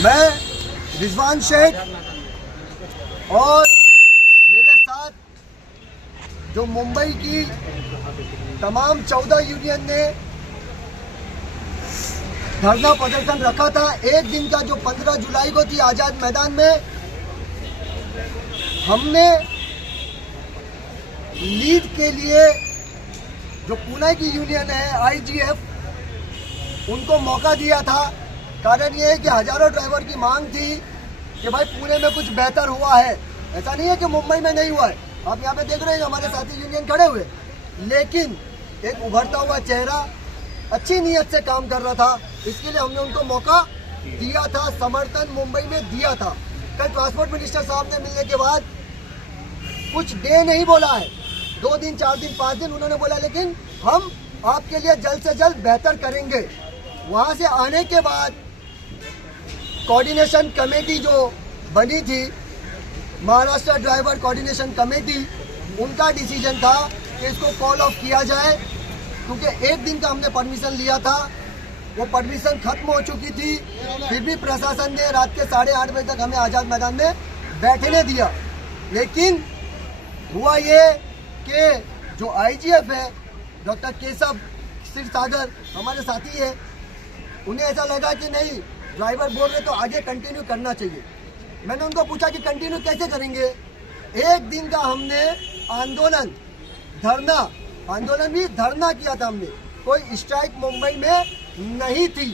मैं रिजवान शेख और मेरे साथ जो मुंबई की तमाम 14 यूनियन ने धरना प्रदर्शन रखा था एक दिन का, जो 15 जुलाई को थी आज़ाद मैदान में, हमने लीड के लिए जो पुणे की यूनियन है IGF, उनको मौका दिया था। कारण ये है कि हजारों ड्राइवर की मांग थी कि भाई पुणे में कुछ बेहतर हुआ है। ऐसा नहीं है कि मुंबई में नहीं हुआ है, आप यहाँ पे देख रहे हैं हमारे साथी यूनियन खड़े हुए, लेकिन एक उभरता हुआ चेहरा अच्छी नीयत से काम कर रहा था, इसके लिए हमने उनको मौका दिया था, समर्थन मुंबई में दिया था। कल ट्रांसपोर्ट मिनिस्टर साहब ने मिलने के बाद कुछ डे नहीं बोला है, 2 दिन 4 दिन 5 दिन उन्होंने बोला, लेकिन हम आपके लिए जल्द से जल्द बेहतर करेंगे। वहाँ से आने के बाद कोऑर्डिनेशन कमेटी जो बनी थी, महाराष्ट्र ड्राइवर कोऑर्डिनेशन कमेटी, उनका डिसीजन था कि इसको कॉल ऑफ किया जाए, क्योंकि एक दिन का हमने परमिशन लिया था, वो परमिशन खत्म हो चुकी थी। फिर भी प्रशासन ने रात के 8:30 बजे तक हमें आज़ाद मैदान में बैठने दिया। लेकिन हुआ ये कि जो IGF है, डॉक्टर केशव क्षीरसागर हमारे साथी है, उन्हें ऐसा लगा कि नहीं, ड्राइवर बोल रहे तो आगे कंटिन्यू करना चाहिए। मैंने उनको पूछा कि कंटिन्यू कैसे करेंगे। एक दिन का हमने आंदोलन भी धरना किया था हमने, कोई स्ट्राइक मुंबई में नहीं थी।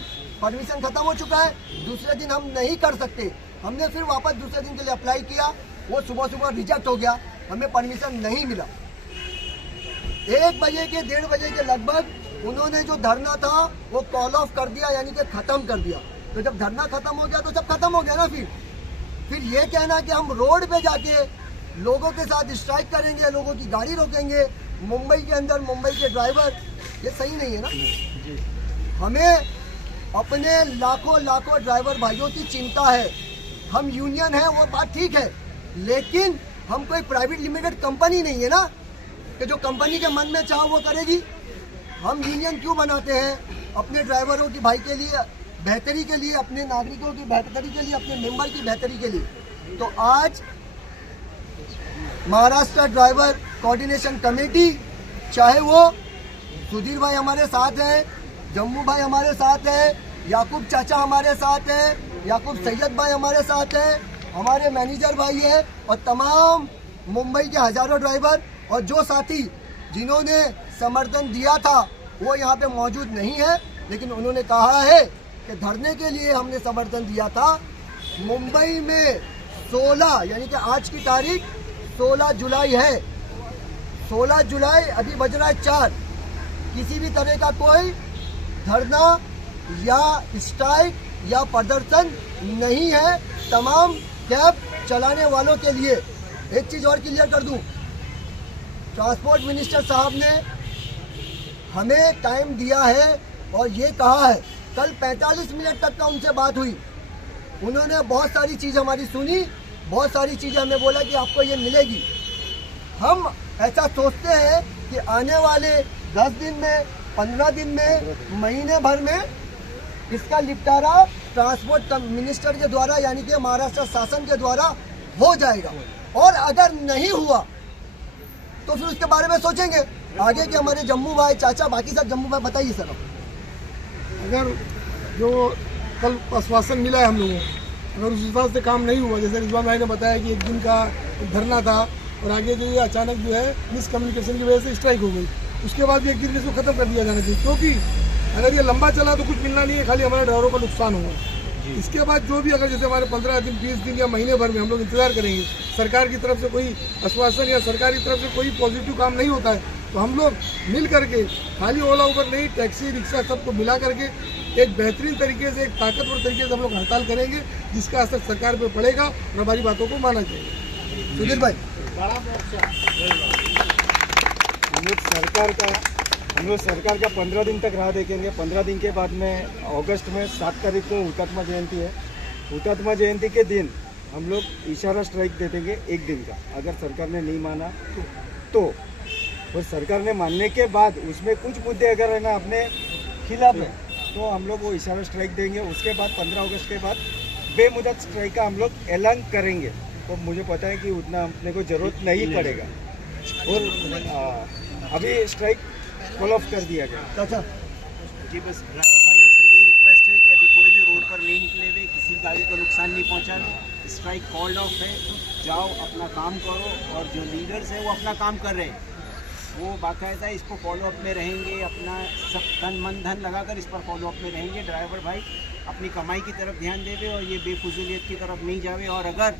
परमिशन खत्म हो चुका है, दूसरे दिन हम नहीं कर सकते। हमने फिर वापस दूसरे दिन के लिए अप्लाई किया, वो सुबह रिजेक्ट हो गया, हमें परमिशन नहीं मिला। 1 बजे के 1:30 बजे के लगभग उन्होंने जो धरना था वो कॉल ऑफ कर दिया, यानी कि खत्म कर दिया। तो जब धरना खत्म हो गया तो सब खत्म हो गया ना। फिर ये कहना कि हम रोड पे जाके लोगों के साथ स्ट्राइक करेंगे, लोगों की गाड़ी रोकेंगे मुंबई के अंदर, मुंबई के ड्राइवर, ये सही नहीं है ना। हमें अपने लाखों ड्राइवर भाइयों की चिंता है। हम यूनियन है, वो बात ठीक है, लेकिन हम कोई प्राइवेट लिमिटेड कंपनी नहीं है ना कि जो कंपनी के मन में चाहो वो करेगी। हम यूनियन क्यों बनाते हैं? अपने ड्राइवरों की भाई के लिए, बेहतरी के लिए, अपने नागरिकों की बेहतरी के लिए, अपने मेंबर की बेहतरी के लिए। तो आज महाराष्ट्र ड्राइवर कोऑर्डिनेशन कमेटी, चाहे वो सुधीर भाई हमारे साथ हैं, जम्मू भाई हमारे साथ हैं, याकूब चाचा हमारे साथ हैं, याकूब सैयद भाई हमारे साथ हैं, हमारे मैनेजर भाई है, और तमाम मुंबई के हजारों ड्राइवर और जो साथी जिन्होंने समर्थन दिया था वो यहाँ पे मौजूद नहीं है। लेकिन उन्होंने कहा है कि धरने के लिए हमने समर्थन दिया था। मुंबई में 16, यानी कि आज की तारीख 16 जुलाई है, 16 जुलाई, अभी बज रहा है 4, किसी भी तरह का कोई धरना या स्ट्राइक या प्रदर्शन नहीं है तमाम कैब चलाने वालों के लिए। एक चीज़ और क्लियर कर दूं, ट्रांसपोर्ट मिनिस्टर साहब ने हमें टाइम दिया है और ये कहा है, कल 45 मिनट तक का उनसे बात हुई, उन्होंने बहुत सारी चीज़ हमारी सुनी, बहुत सारी चीज़ें हमें बोला कि आपको ये मिलेगी। हम ऐसा सोचते हैं कि आने वाले 10 दिन में, 15 दिन में, महीने भर में इसका निपटारा ट्रांसपोर्ट मिनिस्टर के द्वारा, यानी कि महाराष्ट्र शासन के द्वारा हो जाएगा। और अगर नहीं हुआ तो फिर उसके बारे में सोचेंगे आगे के हमारे जम्मू भाई, चाचा, बाकी सब जम्मू भाई, बताइए सर। अगर जो कल आश्वासन मिला है हम लोगों को, अगर उस हिसाब से काम नहीं हुआ, जैसे रिजवान भाई ने बताया कि एक दिन का धरना था और आगे जो ये अचानक जो है मिसकम्युनिकेशन की वजह से स्ट्राइक हो गई, उसके बाद भी एक दिन इसको खत्म कर दिया जाना चाहिए, क्योंकि अगर ये लंबा चला तो कुछ मिलना नहीं है, खाली हमारे ड्राइवरों का नुकसान होगा। इसके बाद जो भी, अगर जैसे हमारे 15 दिन, 20 दिन या महीने भर में हम लोग इंतजार करेंगे, सरकार की तरफ से कोई आश्वासन या सरकार की तरफ से कोई पॉजिटिव काम नहीं होता है, तो हम लोग मिल करके, खाली ओला उबर नहीं, टैक्सी, रिक्शा, सबको मिला करके एक बेहतरीन तरीके से, एक ताकतवर तरीके से हम लोग हड़ताल करेंगे, जिसका असर सरकार पर पड़ेगा और हमारी बातों को माना जाएगा। सुधीर भाई, हम लोग सरकार का 15 दिन तक राह देखेंगे। 15 दिन के बाद में अगस्त में 7 तारीख को हुतात्मा जयंती है। हुतात्मा जयंती के दिन हम लोग इशारा स्ट्राइक दे देंगे 1 दिन का। अगर सरकार ने नहीं माना तो और सरकार ने मानने के बाद उसमें कुछ मुद्दे अगर है ना अपने खिलाफ है तो हम लोग वो इशारा स्ट्राइक देंगे। उसके बाद 15 अगस्त के बाद बेमुदत स्ट्राइक का हम लोग ऐलान करेंगे। तो मुझे पता है कि उतना अपने को जरूरत नहीं पड़ेगा और अभी स्ट्राइक कॉल ऑफ कर दिया गया। चाचा जी बस ड्राइवर भाइयों से यही रिक्वेस्ट है कि अभी कोई भी रोड पर नहीं निकले हुए, किसी गाड़ी को नुकसान नहीं पहुंचावे। स्ट्राइक कॉल्ड ऑफ है, जाओ अपना काम करो और जो लीडर्स हैं वो अपना काम कर रहे हैं, वो बाकायदा इसको फॉलो अप में रहेंगे, अपना सब तन मन धन लगाकर इस पर फॉलो अप में रहेंगे। ड्राइवर भाई अपनी कमाई की तरफ ध्यान देवे और ये बेफुजूलियत की तरफ नहीं जावे। और अगर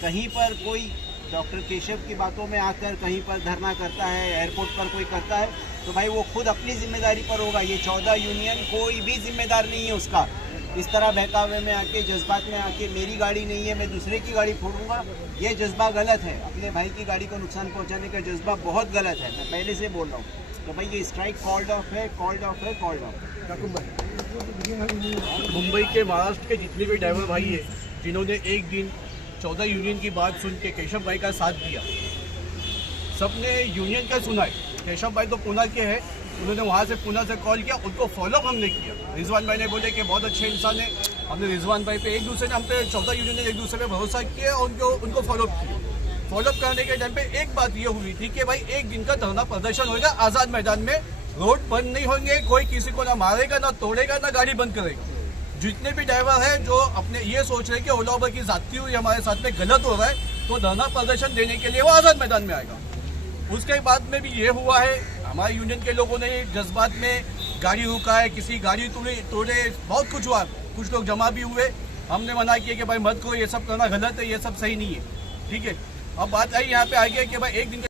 कहीं पर कोई डॉक्टर केशव की बातों में आकर कहीं पर धरना करता है, एयरपोर्ट पर कोई करता है, तो भाई वो खुद अपनी जिम्मेदारी पर होगा। ये 14 यूनियन कोई भी जिम्मेदार नहीं है उसका। इस तरह बहकावे में आके, जज्बात में आके, मेरी गाड़ी नहीं है मैं दूसरे की गाड़ी फोड़ूंगा, ये जज्बा गलत है। अपने भाई की गाड़ी को नुकसान पहुंचाने का जज्बा बहुत गलत है, मैं पहले से बोल रहा हूँ। तो भाई ये स्ट्राइक कॉल्ड ऑफ है, कॉल्ड ऑफ है, कॉल्ड ऑफ। याकूब भाई मुंबई के, महाराष्ट्र के जितने भी ड्राइवर भाई हैं जिन्होंने एक दिन 14 यूनियन की बात सुन के केशव भाई का साथ दिया, सबने यूनियन का सुना है। केशव भाई तो पुणे के हैं, उन्होंने वहाँ से पुणे से कॉल किया, उनको फॉलो हमने किया। रिजवान भाई ने बोले कि बहुत अच्छे इंसान है, हमने रिजवान भाई पे एक दूसरे ने हम पे 14 यूनियन ने एक दूसरे पे भरोसा किया और उनको फॉलोअप किया। फॉलोअप करने के टाइम पे एक बात ये हुई थी कि भाई एक दिन का धरना प्रदर्शन होगा आज़ाद मैदान में, रोड बंद नहीं होंगे, कोई किसी को ना मारेगा, ना तोड़ेगा, ना गाड़ी बंद करेगा। जितने भी ड्राइवर हैं जो अपने ये सोच रहे हैं कि ओला उबर की जाती हुई हमारे साथ में गलत हो रहा है, तो धरना प्रदर्शन देने के लिए वो आज़ाद मैदान में आएगा। उसके बाद में भी ये हुआ है, हमारे यूनियन के लोगों ने जज्बात में गाड़ी रुका है, किसी गाड़ी तोड़े, बहुत कुछ हुआ, कुछ लोग जमा भी हुए। हमने मना किया कि भाई मत करो, ये सब करना गलत है, ये सब सही नहीं है, ठीक है। अब बात आई यहाँ पे आ गया कि भाई एक दिन